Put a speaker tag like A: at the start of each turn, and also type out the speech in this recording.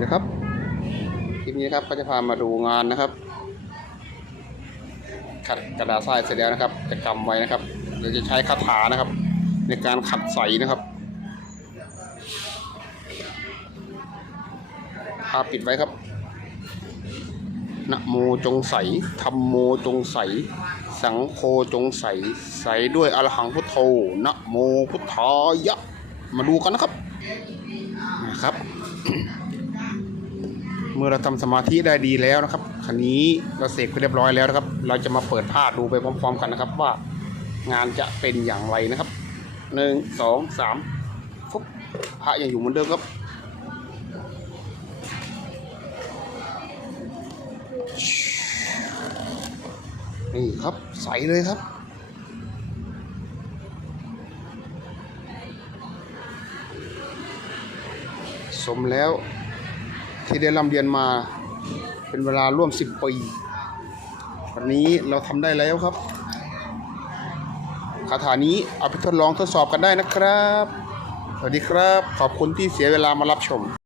A: ดีครับ คลิปนี้ครับก็จะพามาดูงานนะครับ ขัดกระดาษทรายเสร็จแล้วนะครับ จะกำไว้นะครับเราจะใช้คาถานะครับ ในการขัดใสนะครับพาปิดไว้ครับนะโมจงใสธรรมโมจงใส สังโฆจงใส ใสด้วยอรหังพุทโธนะโมพุทธายะ มาดูกันนะครับนะครับ มื่อเราทำสมาธิได้ดีแล้วนะครับคันนี้เราเสกไปเรียบร้อยแล้วนะครับ เราจะมาเปิดผ้าดูไปพร้อม ๆ กันนะครับ ว่างานจะเป็นอย่างไรนะครับหนึ่งสองสามฟุบพระยังอยู่เหมือนเดิมครับนี่ครับใสเลยครับสมแล้ว ที่ได้ร่ำเรียนมาเป็นเวลาร่วมสิบปีวันนี้เราทำได้แล้วครับคาถานี้เอาไปทดลองทดสอบกันได้นะครับ สวัสดีครับ ขอบคุณที่เสียเวลามารับชม